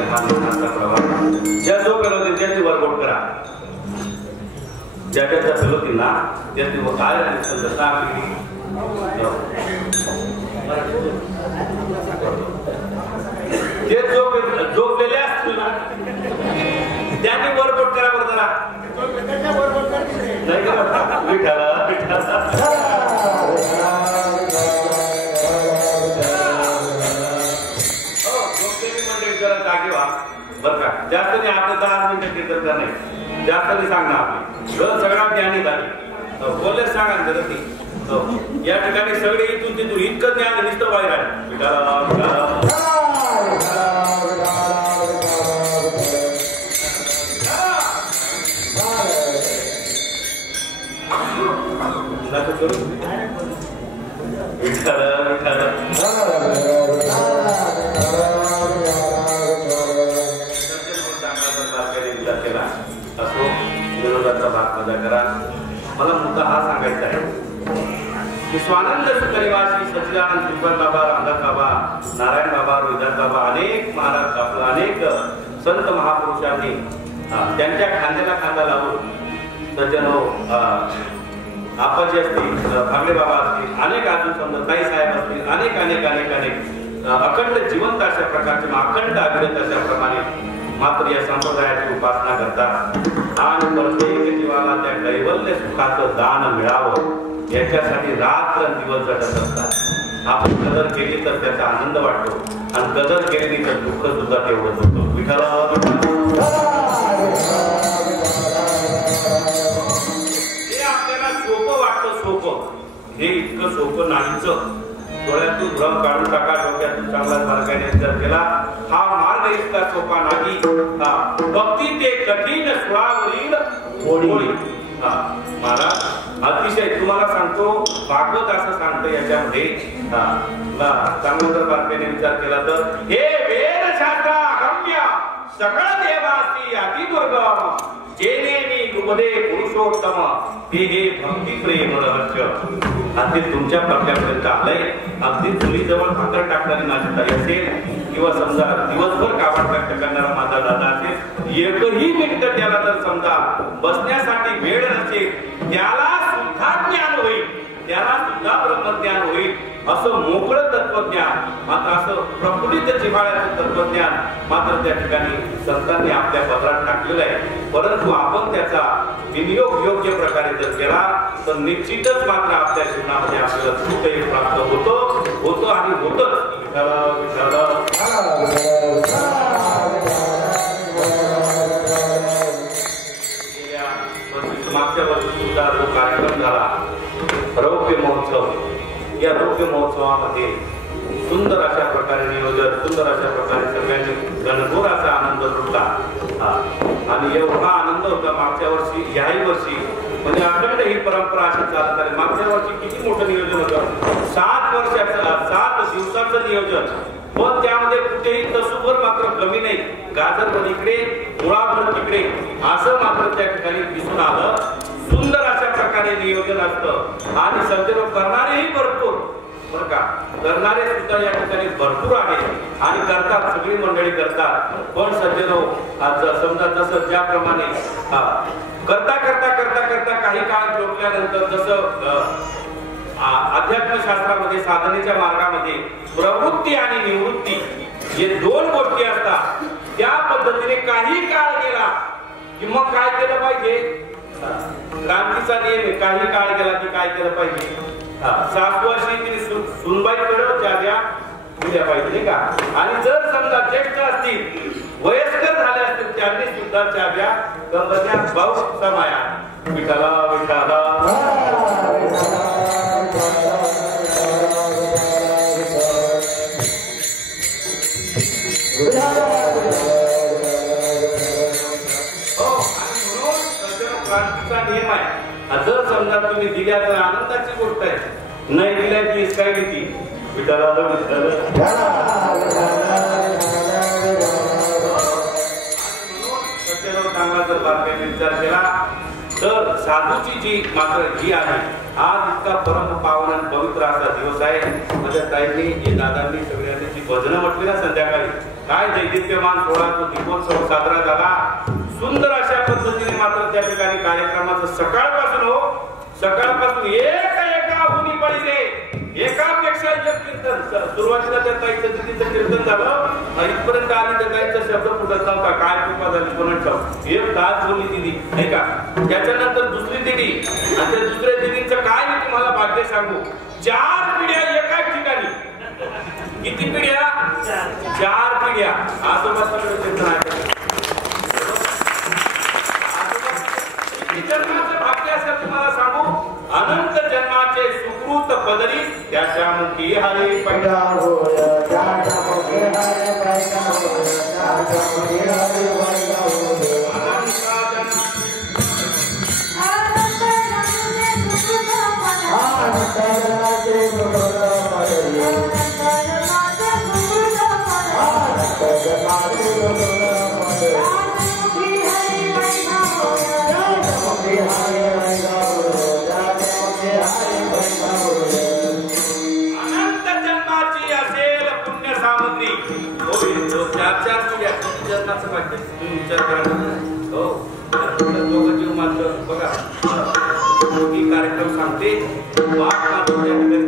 प्रकारचे मानसिकता प्रवाह ज्या जो करते त्याची वर्कआउट करा ज्याच्या चलवतींना त्याची काय आणि संदर्भता जे झोपलेले असतील ना त्यांनी वर्कआउट करा बरं जरा नाही का विठाला जागे व्हा बरं का जास्त नाही आपलं 10 मिनिटं कीर्तन नाही जास्त नाही सांगणार आपली सगळा ज्ञानी झाली बोलले सांगा गरज नाही या ठिकाणी सगळे इथून तिथून इतकं ज्ञान नुसतं बाहेर आहे मला मुद्दा हा सांगायचा आहे की स्वानंद सुखनिवासी सच्चिदानंद श्रीपाद बाबा रामदास बाबा नारायण बाबा रोहिदास बाबा अनेक महाराज आपला अनेक संत महापुरुषांनी त्यांच्या खांद्याला खांदा लावून सज्जनो आपाजी असतील भागले बाबा असतील अनेक अजून समजा ताई साहेब असतील अनेक अनेक अनेक अनेक अखंड जिवंत अशा प्रकारचे अखंड अभिरत अशा प्रमाणे मात्र या संप्रदायाची उपासना करतात आणि प्रत्येक जीवाला त्या कैवल्य सुखाचं दान मिळावं याच्यासाठी रात्र दिवस झटत असतात आपण कदर केली तर त्याचा आनंद वाटतो आणि कदर केली तर दुःख सुद्धा तेवढंच होतं हे आपल्याला सोपं वाटतं सोपं हे इतकं सोपं नाहीच डोळ्यातून भ्रम काढून टाका डोक्यातून चांगला मार्गाने विचार केला हा मार्ग इतका सोपा नाही भक्ती ते कठीण सुळावरील होळी महाराज अतिशय तुम्हाला सांगतो भागवत असं सांगतो याच्यामध्ये चांगलं जर बारकाईने विचार केला तर हे वेद शास्त्र अगम्य सकळ देवासी अतिदुर्गम जेने मी उपदे पुरुषोत्तम ते हे भक्ती प्रेम रहस्य अगदी तुमच्या पडद्यापर्यंत आलंय अगदी चुलीजवळ भाकर टाकणारी माझी ताई असेल किंवा समजा दिवसभर काबाड व्यक्त करणारा माझा दादा असेल एकही मिनिट त्याला जर समजा बसण्यासाठी वेळ नसेल त्याला सुद्धा ज्ञान होईल त्याला सुद्धा ब्रह्मज्ञान होईल असं मोकळं तत्वज्ञान मात्र असं प्रफुल्लित जिव्हाळ्याचं तत्वज्ञान मात्र त्या ठिकाणी संतांनी आपल्या पदरात टाकलेलं आहे परंतु आपण त्याचा विनियोग योग्य प्रकारे जर केला तर निश्चितच मात्र आपल्या जीवनामध्ये आपल्याला सुखही प्राप्त होतो आणि होतच मागच्या वर्षी सुद्धा जो कार्यक्रम झाला रौप्य महोत्सव या रौप्य महोत्सवामध्ये सुंदर अशा प्रकारे नियोजन सुंदर अशा प्रकारे सगळ्यांनी घनघोर असा आनंद लुटला आणि एवढा आनंद होता मागच्या वर्षी याही वर्षी म्हणजे अखंड ही परंपरा अशी चालत आली मागच्या वर्षी किती मोठं नियोजन होतं 7 दिवसाचं नियोजन पण त्यामध्ये कुठेही तसूभर मात्र कमी नाही गाजरभर इकडे मुळाभर तिकडे असं मात्र त्या ठिकाणी दिसून आलं सुंदर अशा प्रकारे नियोजन असतं आणि सज्जनो करणारेही भरपूर बरं का करणारे सुद्धा या ठिकाणी भरपूर आहे आणि करतात सगळी मंडळी करतात पण सज्जनो आज समजा जसं ज्याप्रमाणे करता करता करता करता काही काळ लोटल्यानंतर जसं अध्यात्मशास्त्रामध्ये साधनेच्या मार्गामध्ये प्रवृत्ती आणि निवृत्ती हे 2 गोष्टी असतात त्या पद्धतीने काही काळ गेला की मग काय केलं पाहिजे क्रांतीचा नियम आहे काही काळ गेला की काय केलं पाहिजे 7 वर्षी सुनबाई करत जाग्या दिल्या पाहिजे नाही का आणि जर समजा ज्येष्ठ असतील वयस्कर झाले असतील त्यांनी सुद्धा जाग्या कंबरच्या भाऊ समाया विठाला विठाला क्रांतीचा नियम आहे जर समजा तुम्ही दिल्या तर आनंदाची गोष्ट आहे नाही दिल्या ती काय भीती विठाला चांगला जर बातम्या विचार केला तर साधूची जी मात्र ही आहे आज इतका परम पावन पवित्र असा दिवस आहे माझ्या ताईंनी दादांनी सगळ्यांनी जी भजनं म्हटली ना संध्याकाळी काय दैदिप्यमान सोहळा तो दीपोत्सव साजरा झाला. सुंदर अशा पद्धतीने मात्र त्या ठिकाणी कार्यक्रमाचं सकाळपासून एका हुनी पडले एकापेक्षा एक कीर्तन. सुरुवातीला त्या ताईचं तिथं कीर्तन झालं इथपर्यंत आली त्या ताईचा शब्द फुटत नव्हता. काय कृपा झाली कोणाच ठाऊक. एक तास बोलली दिदी नाही का. त्याच्यानंतर दुसरी दिदी आणि त्या दुसऱ्या दिदींचं काय मी तुम्हाला भाग्य सांगू. 4 पिढ्या एकाच ठिकाणी. किती पिढ्या? 4 पिढ्या. आजोबाचं कीर्तन आहे. जन्माचं भाग्य असेल तुम्हाला सांगू. अनंत जन्माचे सुकृत पदरी त्याच्या मुखी हरी पैदा होय. त्याच्या मुखी हरी पैदा होय. त्याच्या मुखी हरी पैदा होय. विचार करा. हो दोघं जीव मात्र बघा ही कार्यक्रम सांगते.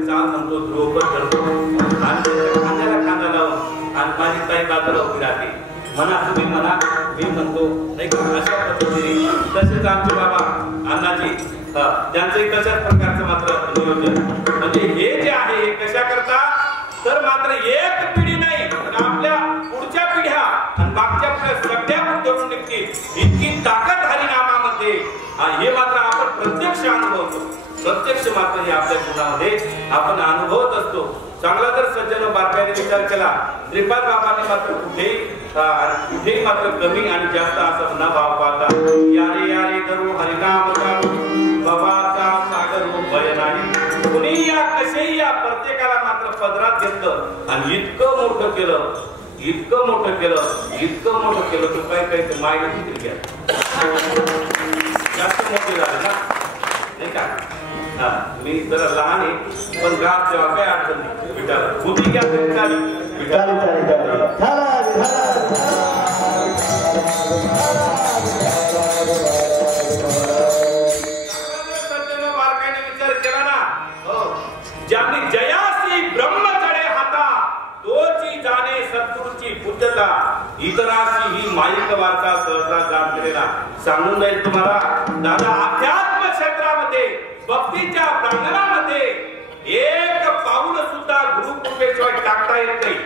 चाल म्हणतो ध्रुवपद धरतो आणि त्याच्या खांद्याला खांदा लावून आणि माझी ताई बाजूला उभी राहते. म्हणा तुम्ही म्हणा मी म्हणतो नाही का. अशा पद्धतीने तसेच आमचे बाबा अण्णाजी त्यांचंही तशाच प्रकारचं मात्र नियोजन. म्हणजे हे जे आहे हे कशा करता तर मात्र एक पिढी नाही आपल्या पुढच्या पिढ्या आणि मागच्या सगळ्या धरून निघतील इतकी ताकद हरिनामामध्ये. हे मात्र आपण प्रत्यक्ष अनुभवतो. प्रत्यक्ष मात्र हे आपल्या जीवनामध्ये आपण अनुभवत असतो. चांगला जर सज्जन बारकाईने विचार केला श्रीपाद बाबांनी मात्र कुठेही मात्र कमी आणि जास्त असं न भाव पाहता यारे यारे करू हरिनाम बाबाचा सागर भय नाही. कुणी या कसेही या प्रत्येकाला मात्र पदरात घेतलं आणि इतकं मोठं केलं तर काय मायने किती घ्या जास्त मोठे झाले ना नाही का. मी जरा लहान आहे पण गाव तेव्हा काय अडचण नाही. विचार बुद्धी घ्या बारकाईने विचार केला ना. ज्यांनी जयासी ब्रह्म चढे हाता तोची जाणे सद्गुरूची पूज्यता इतराशी ही माईक वार्ता सहसा जाण केलेला. सांगून जाईल तुम्हाला दादा अध्यात्म क्षेत्रामध्ये भक्तीच्या प्रांगणामध्ये एक पाऊल सुद्धा गुरुकृपेशिवाय टाकता येत नाही.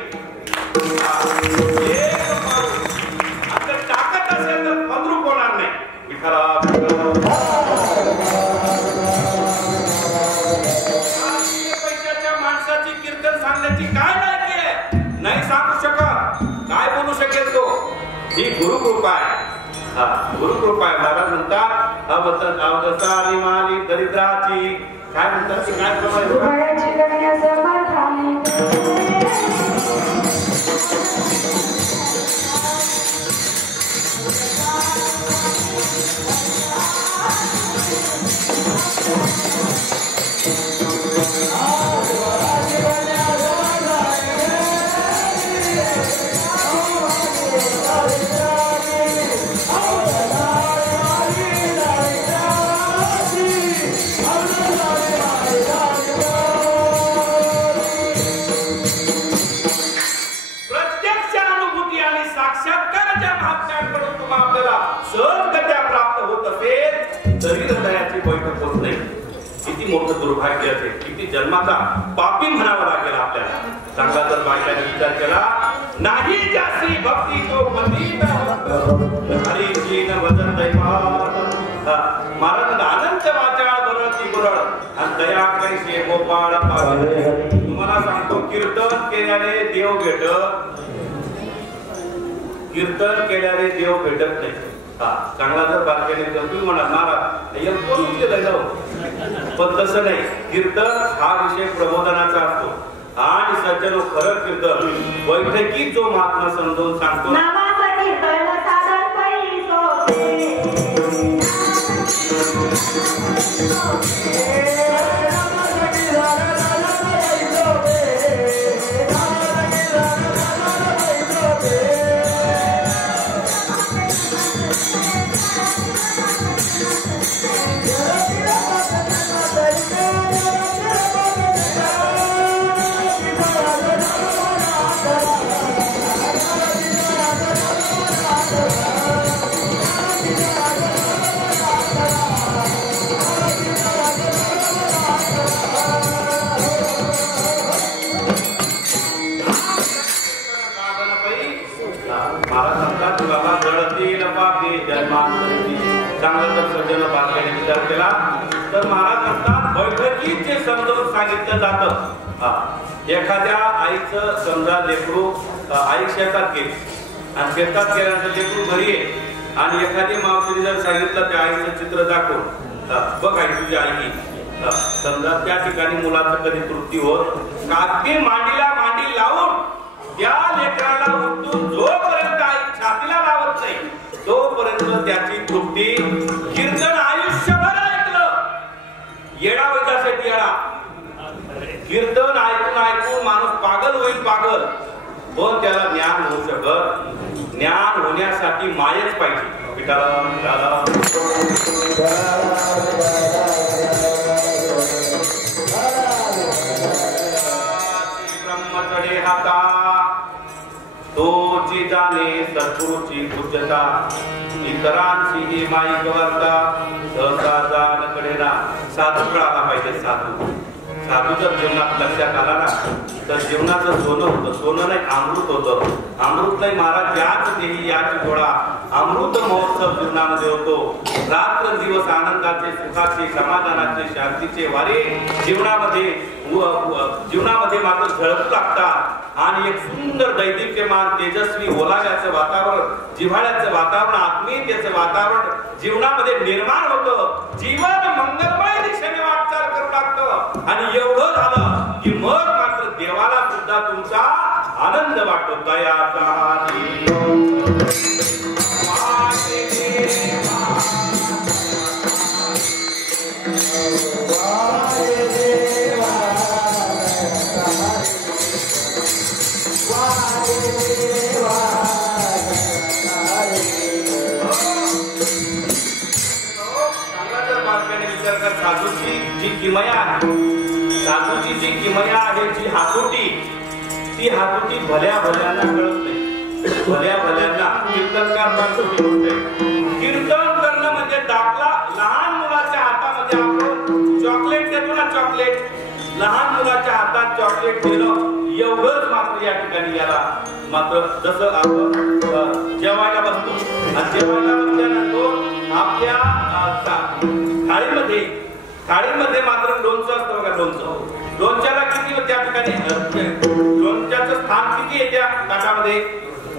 एक पाऊल आता टाकत असेल तर फलरूप होणार नाही. पैशाच्या माणसाची कीर्तन सांगण्याची काय लायकी आहे. नाही सांगू शकत. काय बोलू शकेल तो. ही गुरुकृपा आहे. गुरुकृपा आहे. महाराज म्हणतात अवतारी माली दरिद्राची काय म्हणतात काय मोठं दुर्भाग्य असेल. किती जन्माचा पापी म्हणावा लागेल आपल्याला. चांगला जर बायकाने विचार केला नाही जास्ती भक्ती तो हरीची न वजन महाराज अनंत वाचाळ बरळती बुरळ आणि दया कैसे गोपाळ तुम्हाला सांगतो कीर्तन केल्याने देव भेटत नाही. चांगला जर बारकाईने तुम्ही म्हणा महाराज कोण केलं पण तसं नाही. कीर्तन हा विषय प्रबोधनाचा असतो आणि सज्जनो खरं कीर्तन बैठकीत जो महात्मा समजावून सांगतो Yeah. महाराज म्हणतात बाबा घडतील पापी जन्मांतरी. चांगलं जर सज्जन बारकाईने विचार केला तर महाराज म्हणतात बैठकीत जे समजावून सांगितलं जातं. एखाद्या आईचं समजा लेकरू आई शेतात गेली आणि शेतात गेल्यानंतर लेकरू घरी आहे आणि एखादी मावशीने जर सांगितलं त्या आईचं चित्र दाखवून बघ आई तुझी आई, समजा त्या ठिकाणी मुलाचं कधी तृप्ती होत कागदी मांडीला मांडी लावून त्या लेकराला उठून जोपर्यंत आई छातीला लावत नाही तोपर्यंत त्याची तृप्ती. कीर्तन आयुष्यभर ऐकलं येडा वैद्यासाठी येडा. कीर्तन ऐकून ऐकून माणूस पागल होईल पागल, पण त्याला ज्ञान होऊ शकत. ज्ञान होण्यासाठी मायच पाहिजे. ब्रह्मचर्य हाता तोची जाणे सद्गुरूची पूज्यता. इतरांची ही माईक वार्ता सहसा जाणकडे ना. साधू कळाला पाहिजे. साधू जर जीवनात लक्षात आला ना तर जीवनाचं सोनं होतं. सोनं नाही अमृत होतं. अमृत नाही महाराज याच देही याच गोळा. अमृत महोत्सव जीवनामध्ये होतो. रात्र दिवस आनंदाचे सुखाचे समाधानाचे शांतीचे वारे जीवनामध्ये मात्र झळकू लागतात. आणि एक सुंदर दैदिप्यमान तेजस्वी ओलाव्याचं वातावरण, जिव्हाळ्याचं वातावरण, आत्मीयतेचं वातावरण जीवनामध्ये निर्माण होतं. जीवन मंगलमय दिशेने वाटचाल करू लागतं. आणि एवढं झालं की मग मात्र देवाला सुद्धा तुमचा आनंद वाटतो. दयाचा साधूची जी किमया आहे, साधूची जी किमया आहे, जी हातोटी, ती हातोटी भल्या भल्यांना कळत नाही. भल्या भल्यांना कीर्तनकार कीर्तन करणं म्हणजे दाखला. लहान मुलाच्या हातामध्ये आपण चॉकलेट देतो ना, चॉकलेट लहान मुलाच्या हातात चॉकलेट देणं एवढंच मात्र या ठिकाणी याला. मात्र जसं आपण जेवायला बसतो आणि जेवायला बसल्यानंतर आपल्या थाळीमध्ये मात्र लोणचं असतं बघा. लोणच्याला किती त्या ठिकाणी लोणच्याचं स्थान किती आहे त्या ताटामध्ये,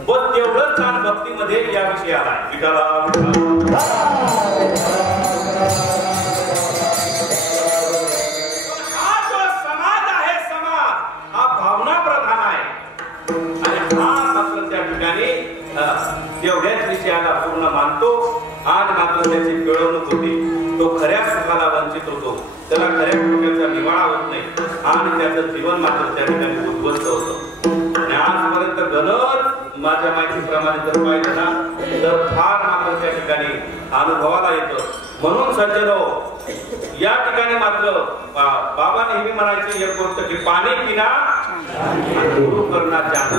पण तेवढंच स्थान भक्तीमध्ये या विषयाला हा जो समाज आहे, समाज हा भावना प्रधान आहे. आणि हा मात्र त्या ठिकाणी तेवढ्याच विषयाला पूर्ण मानतो आणि मात्र त्याची पिळवणूक होते. तो खऱ्या सुखाला वंचित होतो. त्याला खऱ्या सुखाचा निवाळा होत नाही आणि त्याचं जीवन मात्र त्या ठिकाणी उद्ध्वस्त होतं. आणि आजपर्यंत गणच माझ्या माहितीप्रमाणे जर पाहिलं ना तर फार मात्र त्या ठिकाणी अनुभवाला येतं. म्हणून सज्जनो या ठिकाणी मात्र बाबा नेहमी म्हणायचे एक गोष्ट की पाणी पिना गुरु करना जाना.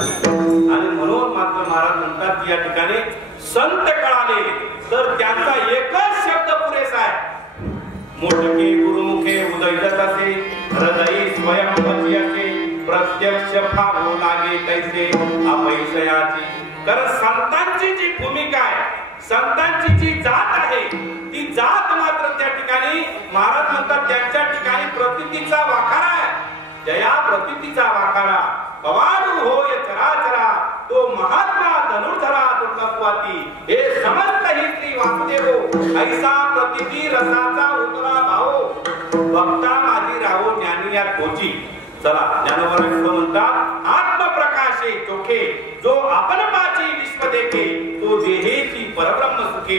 आणि म्हणून मात्र महाराज म्हणतात की या ठिकाणी संत कळाले तर त्यांचा एकच शब्द पुरेसा आहे. मोठके गुरुमुखे उदयजत असे हृदयी स्वयंपतीयाचे प्रत्यक्ष भावो लागे तैसे अपैसयाची. कारण संतांची जी भूमिका आहे, संतांची जी जात आहे, ती जात मात्र त्या ठिकाणी महाराज म्हणतात त्यांच्या ठिकाणी प्रतीतीचा वाखारा आहे. जया प्रतीतीचा वाखारा पवारू होय चराचरा तो महात्मा धनुर्धरा दुर्लभवाती. हे समस्त ही श्री वासुदेव ऐसा प्रतीती रसाचा उतरा भाव भक्ता माझी राहो ज्ञानी या खोजी. चला ज्ञानोबा म्हणतात आत्मप्रकाशे चोखे जो आपण पाची विश्व देखे तो देहेची परब्रह्म सुखे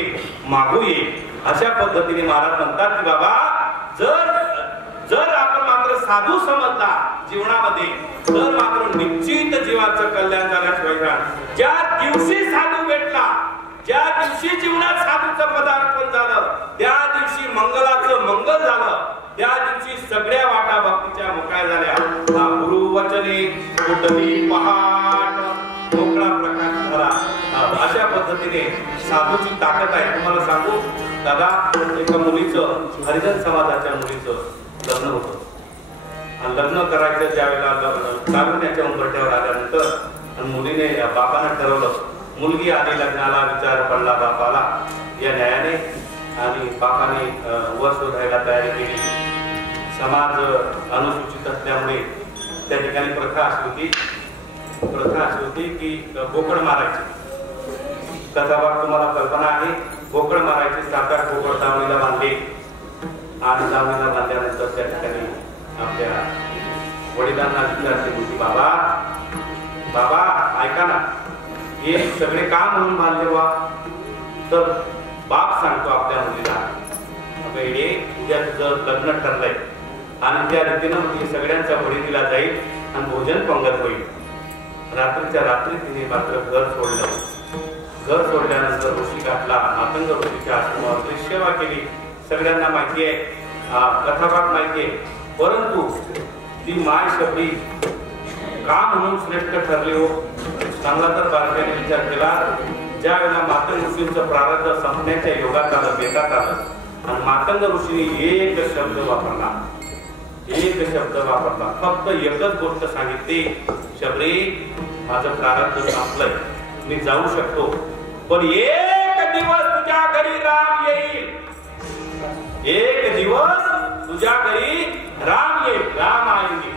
मागू ये. अशा पद्धतीने महाराज म्हणतात की बाबा जर आपण मात्र साधू समजला जीवनामध्ये तर मात्र निश्चित जीवाचं कल्याण झाल्याशिवाय राहणार. ज्या दिवशी साधू भेटला, ज्या दिवशी जीवनात साधूचं पदार्पण झालं, त्या दिवशी मंगलाचं मंगल झालं. त्या दिवशी सगळ्या वाटा भक्तीच्या मोकळ्या झाल्या. गुरु वचने कुठली पहाट मोकळा प्रकाश झाला. अशा पद्धतीने साधूची ताकद आहे. तुम्हाला सांगू दादा, एका मुलीचं हरिजन समाजाच्या मुलीचं लग्न होतं आणि लग्न करायचं त्यावेळेला काढून त्याच्या उंबरठ्यावर आल्यानंतर मुलीने बापानं ठरवलं मुलगी आली लग्नाला, विचार पडला बापाला, या न्यायाने आणि बापाने वर शोधायला तयारी केली. समाज अनुसूचित असल्यामुळे त्या ठिकाणी प्रथा अशी होती की बोकड मारायची. कथाभाग तुम्हाला कल्पना आहे. बोकड मारायचे, 7-8 बोकड दावणीला बांधले आणि दावणीला बांधल्यानंतर त्या ठिकाणी आपल्या वडिलांना विचारते मुलगी, बाबा ऐका ना, हे सगळे काम म्हणून बांधले वा? तर बाप सांगतो आपल्या मुलीला, अगं येडे, उद्या तुझं लग्न ठरलंय आणि त्या रीतीनं सगळ्यांचा बळी दिला जाईल आणि भोजन पंगत होईल. रात्रीच्या रात्री तिने मात्र घर सोडल्यानंतर ऋषी गाठला, मातंग ऋषीच्या आश्रमावर सेवा केली. सगळ्यांना माहिती आहे, कथाभाग माहिती आहे. परंतु ती माय शबरी का म्हणून श्रेष्ठ ठरली हो? चांगला तर बारकाईने विचार केला. ज्या वेळेला मातंग ऋषींचं प्रारब्ध संपण्याच्या योगात आलं, बेतात आलं आणि मातंग ऋषीने एक शब्द वापरला, फक्त एकच गोष्ट सांगितली, शबरी माझं प्रारब्ध संपलंय, मी जाऊ शकतो, पण एक दिवस तुझ्या घरी राम येईल. एक दिवस तुझ्या घरी राम येईल. राम आएंगे.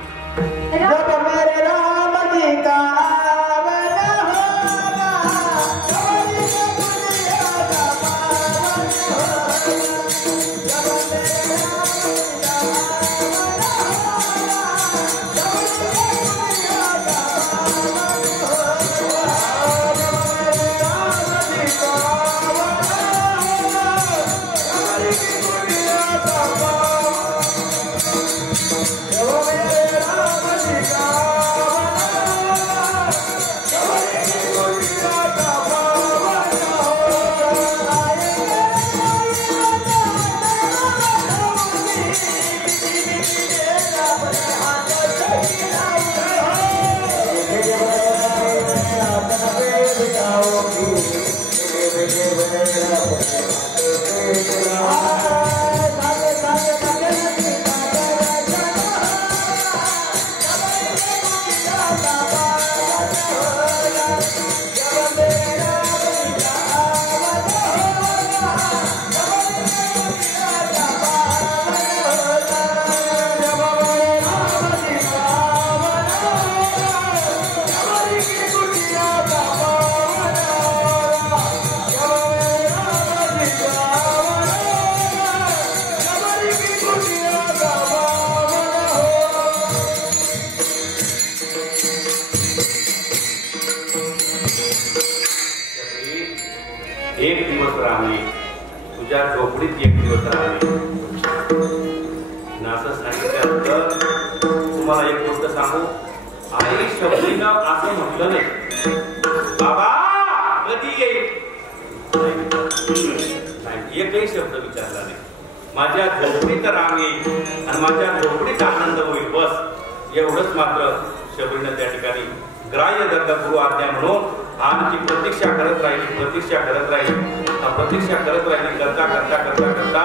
तुझ्या झोपडीत एक दिवस राहिले. असं सांगितल्यानंतर तुम्हाला एक गोष्ट सांगू, आई शबरीनं असं म्हटलं नाही, बाबा कधी येईल, एकही शब्द विचारला नाही. माझ्या झोपडीत राम येईल आणि माझ्या झोपडीत आनंद होईल, बस एवढंच मात्र शबरीनं त्या ठिकाणी ग्राह्य धरलं. गुरु आज्ञा म्हणून आणि ती प्रतीक्षा करत राहिली करता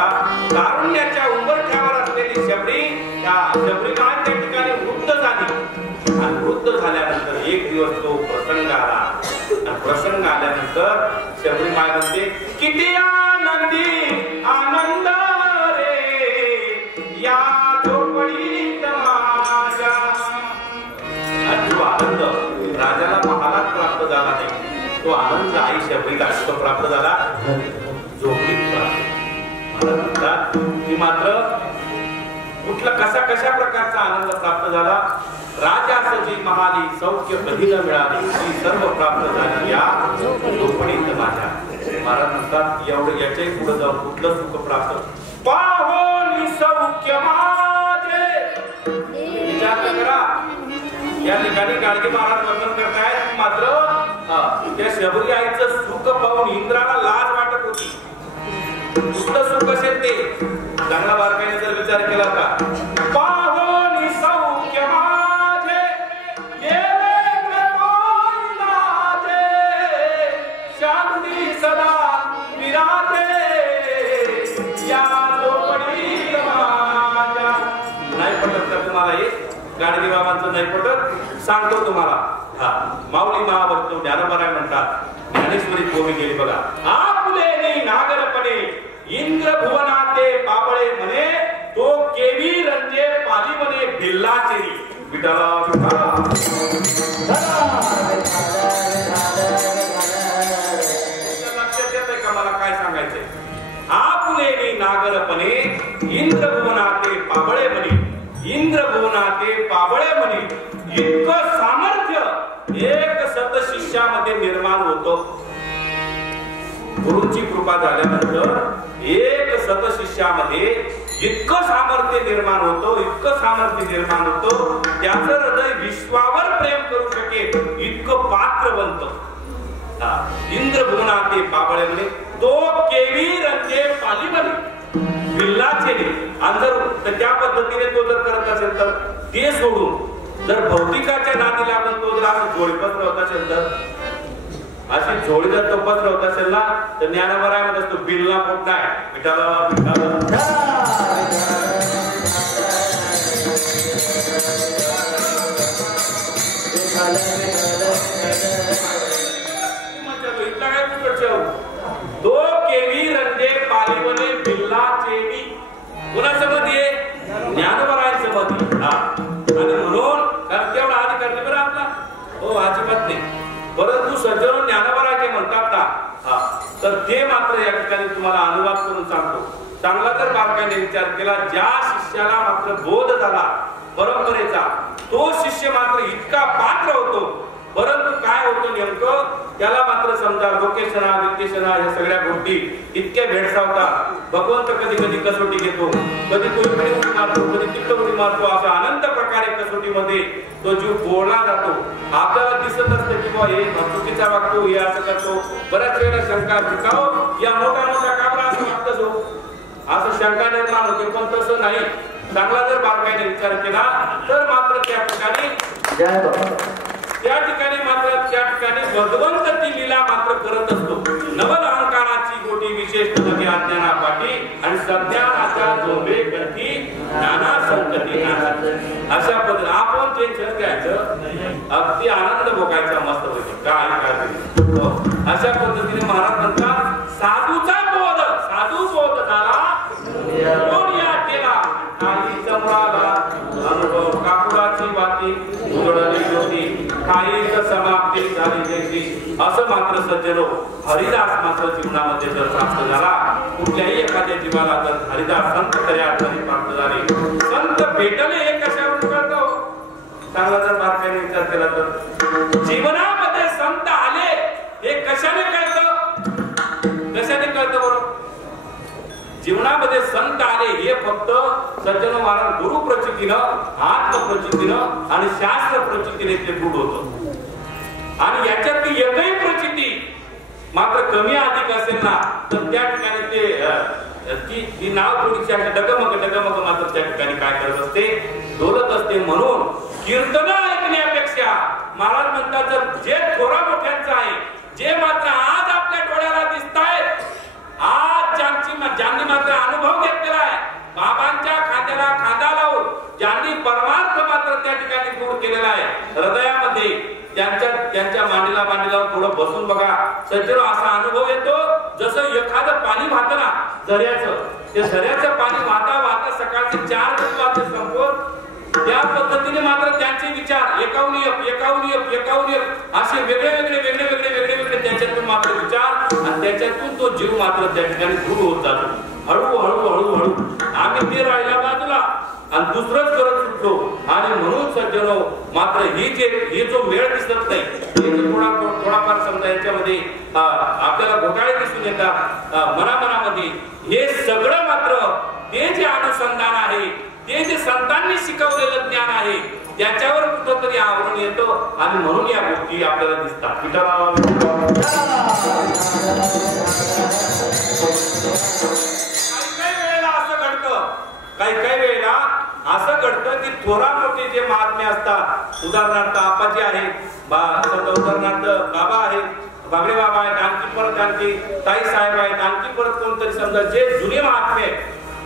कारुण्याच्या उंबरठ्यावर असलेली शबरी माय त्या ठिकाणी वृद्ध झाली. आणि वृद्ध झाल्यानंतर एक दिवस तो प्रसंग आला आणि प्रसंग आल्यानंतर शबरी माय म्हणते, किती आनंदी आनंद रे या झोपडीत माझ्या. जो आनंद राजाला महालात प्राप्त झाला नाही, तो आनंद आई शबरीला प्राप्त झाला झोपडीत प्राप्त. मला म्हणतात की मात्र कशा प्रकारचा आनंद प्राप्त झाला. राजाची महाली सौख्य कधी न मिळाली, ती सर्व प्राप्त झाली या झोपडीत माझ्या. महाराज म्हणतात एवढं याच्याही पुढे जाऊन कुठलं सुख प्राप्त पाहोनी सौख्य माझे. विचार करा, या ठिकाणी गाडगे महाराज वर्णन करतायत. मात्र त्या शबरी आईचं सुख पाहून इंद्राला लाज वाटत होती. कुठलं सुख असेल ते चांगला बारकाईने जर विचार केला का, पाहोनी सौख्य माझे शांती सदा विराजे या झोपडीत माझ्या. नाही पटत का तुम्हाला हे गाडगे बाबांचं? नाही पटत, सांगतो तुम्हाला. माऊली महाभक्त ज्ञानोबा म्हणतात, ज्ञानेश्वरी कोमी गेली बघा. आपुले नागरपणे इंद्र भुवनाते पाबळे म्हणे तो केवी रंजे पाली म्हणे भिल्लाचे विठाला विठाला. लक्षात येतंय का मला काय सांगायचंय? आपुले नागरपणे इंद्र भुवनाते पाबळे म्हणे इंद्र भुवनाते पाबळे म्हणे इतकं सामर्थ्य एक सत शिष्यामध्ये निर्माण होतो. गुरुची कृपा झाल्यानंतर एक सत शिष्यामध्ये इतकं सामर्थ्य निर्माण होतो इतकं सामर्थ्य निर्माण होतो त्याचं हृदय विश्वावर प्रेम करू शकेल इतकं पात्र बनतं. इंद्र भुवनाते पाबळे म्हणे तो केवी रंजे पाली म्हणे बिल्लाचे आणि जर त्या पद्धतीने तो जर करत असेल तर ते सोडून जर भौतिकाच्या नादी लागून तो जर असं झोळी पसरवत असेल तर अशी झोळी जर तो पसरवत असेल ना तर ज्ञानोबरामध्ये असतो बिल्ला पोट नाही विठाला विठाला. तो केवी रंजे पालीवने बिल्लाचे कुणासोबत ये ज्ञानोबरायांसोबत. आणि म्हणून कारण तेवढा अधिकार नाही बरं आपला हो अजिबात नाही. परंतु सज्जन ज्ञानोबराचे म्हणतात का तर ते मात्र या ठिकाणी तुम्हाला अनुवाद करून सांगतो. चांगला तर बारकाईने विचार केला ज्या शिष्याला मात्र बोध झाला परंपरेचा तो शिष्य मात्र इतका पात्र होतो. परंतु काय होतं नेमकं त्याला मात्र समजा लोकेशना वित्तेशना या सगळ्या गोष्टी इतक्या भेडसावतात. भगवंत कधी कधी कसोटी घेतो कधी कोणीकडे उडी मारतो कधी तिकडे उडी मारतो असा अनंत प्रकारे कसोटीमध्ये तो जीव बोलला जातो. आपल्याला दिसत असते की बा हे चुकीचा वागतो हे असं करतो. बऱ्याच वेळेला शंका टिकाव या मोठ्या मोठ्या काबरा असं वाटतं जो असं शंका निर्माण होते पण तसं नाही. चांगला जर बारकाईने विचार केला तर मात्र त्या ठिकाणी भगवंत ती लीला मात्र करत असतो. नवल अहंकाराची गोटी विशेष अज्ञानापाठी आणि सज्ञानाच्या झोंबे कंठी नाना संकटी अशा पद्धतीने आपण टेन्शन घ्यायचं अगदी आनंद भोगायचा मस्त होईल काय अशा पद्धतीने महाराज म्हणतात साधूचा बोध साधू बोध झाला काही चमडाला अनुभव कापुराची वाती उघडली होती काही समाप्ती झाली जयती. असं मात्र सज्जनो हरिदास मात्र जीवनामध्ये जर प्राप्त झाला कुठल्याही एखाद्या जीवाला जर हरिदास संत खऱ्या अर्थाने प्राप्त झाले संत भेटले हे कशावरून कळतो. चांगला जर बारकाईने विचार केला तर जीवनामध्ये संत आले हे कशाने कळतं कशाने कळतं बरोबर. जीवनामध्ये संत आले हे फक्त सज्जन महाराज गुरु प्रचितीनं आत्म प्रचितीनं आणि शास्त्र प्रचितीने ते रूढ होतं. आणि याच्यात एकही प्रचिती मात्र कमी अधिक असेल ना तर त्या ठिकाणी ती नाव थोडीशी अशी डगमग मात्र त्या ठिकाणी काय करत असते डोलत असते. म्हणून कीर्तन ऐकण्यापेक्षा महाराज म्हणतात जर जे थोरा मोठ्यांचं आहे जे मात्र आज आपल्या डोळ्याला दिसत आहेत आज ज्यांनी मात्र अनुभव घेतलेला आहे बाबांच्या खांद्याला खांदा लावून ज्यांनी परमार्थ मात्र त्या ठिकाणी दूर केलेला आहे हृदयामध्ये त्यांच्या मांडीला थोडं बसून बघा सज्जनो असा अनुभव येतो जसं एखादं पाणी वाहतं ना झऱ्याचं ते झऱ्याचं पाणी वाहता सकाळचे 4 वाजता संपवत त्या पद्धतीने मात्र त्यांचे विचार एकाहून एक असे वेगळे त्याच्यातून मात्र विचार आणि त्याच्यातून तो जीव मात्र त्या ठिकाणी दूर होत जातो. हळूहळू आम्ही ते राहिला बाजूला आणि दुसरंच करत सुटलो. आणि म्हणून सज्जनो मात्र ही जो वेळ दिसत नाही थोडाफार समजा याच्यामध्ये आपल्याला घोटाळे दिसून येतात मनामध्ये हे सगळं मात्र ते जे अनुसंधान आहे ते जे संतांनी शिकवलेलं ज्ञान आहे त्याच्यावर कुठंतरी आवरून येतं आणि म्हणून या गोष्टी आपल्याला दिसतात. काही वेळेला असं घडतं की थोरा मोठे जे महात्मे असतात उदाहरणार्थ आपाजी आहेत उदाहरणार्थ बाबा आहेत बागडे बाबा आहेत आणखी परत आणखी ताई साहेब आहेत आणखी परत कोणतरी समजा जे जुने महात्मे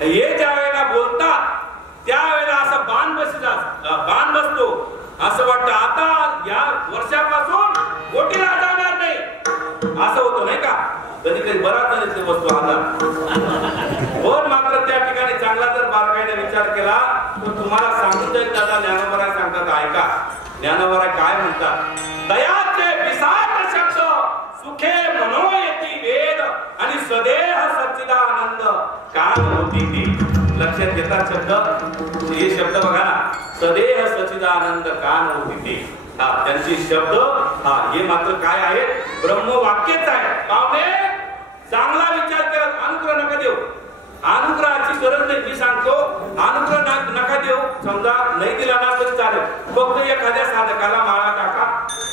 हे ज्या वेळेला बोलतात त्यावेळेला असं बाण बसतो असं वाटतं आता या वर्षापासून गोटीला जाणार नाही असं होतं नाही का? कधी कधी बराच जण वस्तू आला पण मात्र त्या ठिकाणी चांगला जर बारकाईने विचार केला तर तुम्हाला सांगून जाईल. दादा ज्ञानोबराय सांगतात, ऐका ज्ञानोबराय काय म्हणतात. दयाचे विसाट शब्द सुखे मनोयती वेद आणि स्वदेह सच्चिदानंद कान होती ती. लक्षात घेतात शब्द, हे शब्द बघा ना, सदेह सच्चिदानंद कान होती ती. त्यांची शब्द हे मात्र काय आहे, ब्रह्मवाक्यच आहे. पाहुणे चांगला विचार केला, अनुग्रह नका देऊ. अनुग्रहाची गरज नाही, मी सांगतो अनुग्रह नका देऊ. समजा नाही दिला ना तरी चालेल, फक्त एखाद्या साधकाला माळा टाका,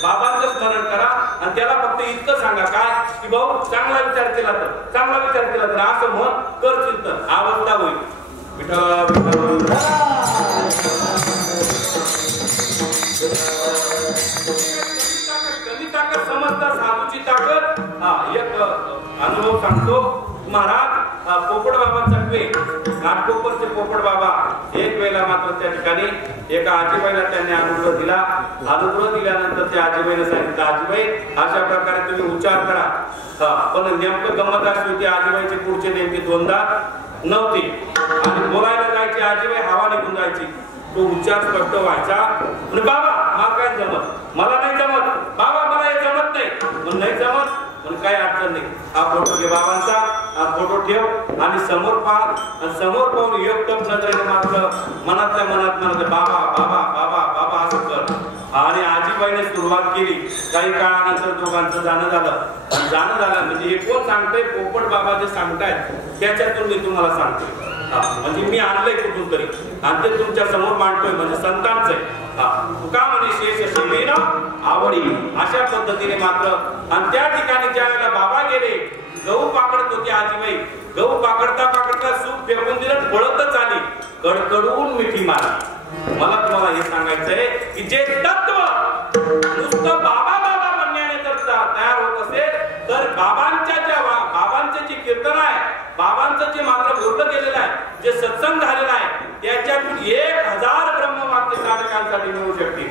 बाबांचं स्मरण करा आणि त्याला फक्त इतकं सांगा काय की भाऊ चांगला विचार केला तर, चांगला विचार केला तर असं म्हण कर चिंतन, अवस्था होईल. कमी ताकद समजता साधूची ताकद. एक अनुभव सांगतो. महाराज पोपट बाबा चकवे, घाटकोपरचे पोपट बाबा, एक वेळेला मात्र त्या ठिकाणी एका आजीबाईला त्यांनी अनुग्रह दिला. अनुग्रह दिल्यानंतर त्या आजीबाईने सांगितलं, आजीबाई अशा प्रकारे तुम्ही उच्चार करा. पण नेमकं गंमत अशी होती, आजीबाईचे पुढचे नेमके दोनदा नव्हते आणि बोलायला जायची आजीबाई हवा निघून जायची. तो उच्चार स्पष्ट व्हायचा. म्हणजे बाबा मला काय जमत, मला नाही जमत, बाबा मला हे जमत नाही. पण नाही जमत पण काही अडचण नाही, हा फोटो घे बाबांचा, हा फोटो ठेव आणि समोर पहा. आणि समोर पाहून एकटक नजरेने मात्र मनातल्या मनात म्हणत बाबा बाबा बाबा बाबा असं कर. आणि आजीबाईने सुरुवात केली. काही काळानंतर दोघांचं जाणं झालं. म्हणजे हे कोण सांगतंय, पोपट बाबा जे सांगतायत त्याच्यातून मी तुम्हाला सांगतोय. म्हणजे मी आणलंय कुठून तरी आणि ते तुमच्या समोर मांडतोय, म्हणजे संतांच आहे. तुका म्हणे शेष सेवेनं आवडी, अशा पद्धतीने मात्र. आणि त्या ठिकाणी ज्या वेळेला बाबा गेले, गहू पाकडत होती आजीबाई. गहू पाकडता पाकडता सूप फेकून दिलं, पळतच आली, कडकडून मिठी मारली. मला तुम्हाला हे सांगायचंय की जे तत्व नुसतं बाबा बाबा म्हणण्याने जर तयार होत असेल तर बाबांचे जे कीर्तन आहे, बाबांचं जे मात्र बोललं गेलेलं आहे, जे सत्संग झालेला आहे, त्याच्यातून 1000 ब्रह्मवाक्य साधकांसाठी मिळू शकते.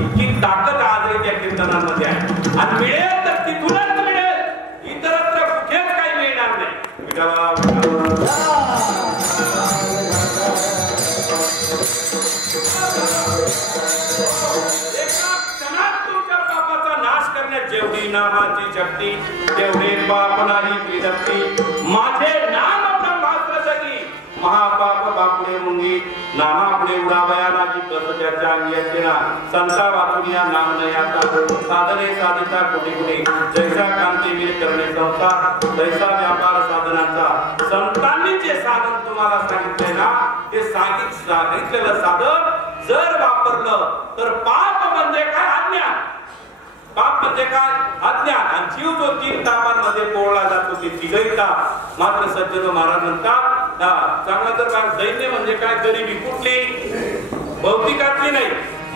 इतकी ताकद आज त्या कीर्तनांमध्ये आहे. आणि मिळेल तर तिथूनच मिळेल, इतरत्र कुठेच काही मिळणार नाही. एका क्षणात तुमच्या पापाचा नाश करण्यात जेवढी नामाची शक्ती तेवढे पाप नाही विरक्ती. माझे नाम ब्रह्मास्त्र जगी, महापाप बापुडे मुंगी, नामापुढे उडावया लागी, कस त्याच्या अंगी असते ना. संता वाचून या नाम नाही आता, साधने साधिता कोटी कोटी. जैसा कांती वीर करणे संस्था, तैसा व्यापार साधनांचा. संतांनी जे साधन तुम्हाला सांगितले ना, ते सांगितलेलं साधन जर वापरलं तर पाप म्हणजे काय, अज्ञान. पाप म्हणजे काय, अज्ञान. आणि जीव जो 3 तापांमध्ये पोळला जातो ते तिघही ताप. मात्र सज्जन महाराज म्हणतात चांगला जर दैन्य म्हणजे काय, गरिबी कुठली, भौतिकातली नाही,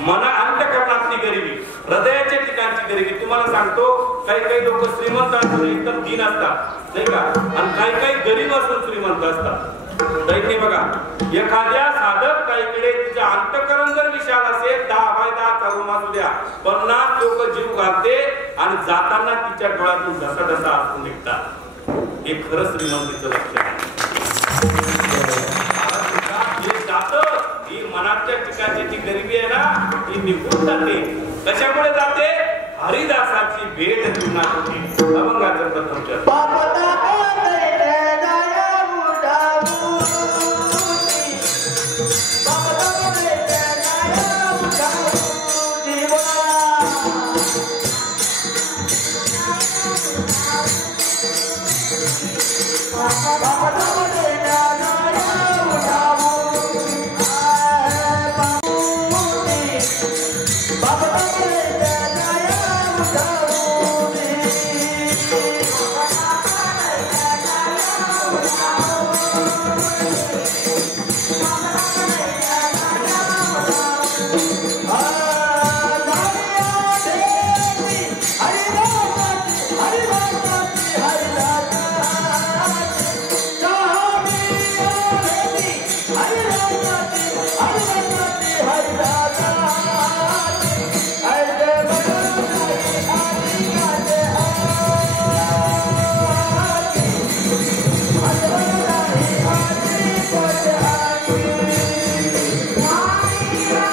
मना अंतःकरणातली गरिबी, हृदयाच्या ठिकाणची गरिबी. तुम्हाला सांगतो काही लोक श्रीमंत असून एकदम दीन असतात नाही का, आणि काही गरीब असून श्रीमंत असतात. दैन्य बघा, एखाद्या साधक काहीकडे तिच्या अंतःकरण जर विशाल असेल, 10 बाय 10 रूम असू द्या, 50 लोक जीव घालते आणि जाताना तिच्या डोळ्यातून ढसा असून निघतात. हे खरं श्रीमंतीचं लक्षण आहे. ही मनाच्या ठिकाणची जी गरिबी आहे ना, ती निघून जाते. कशामुळे जाते, हरिदासाची भेट जीवनात होती. अभंगाचं प्रथम Baba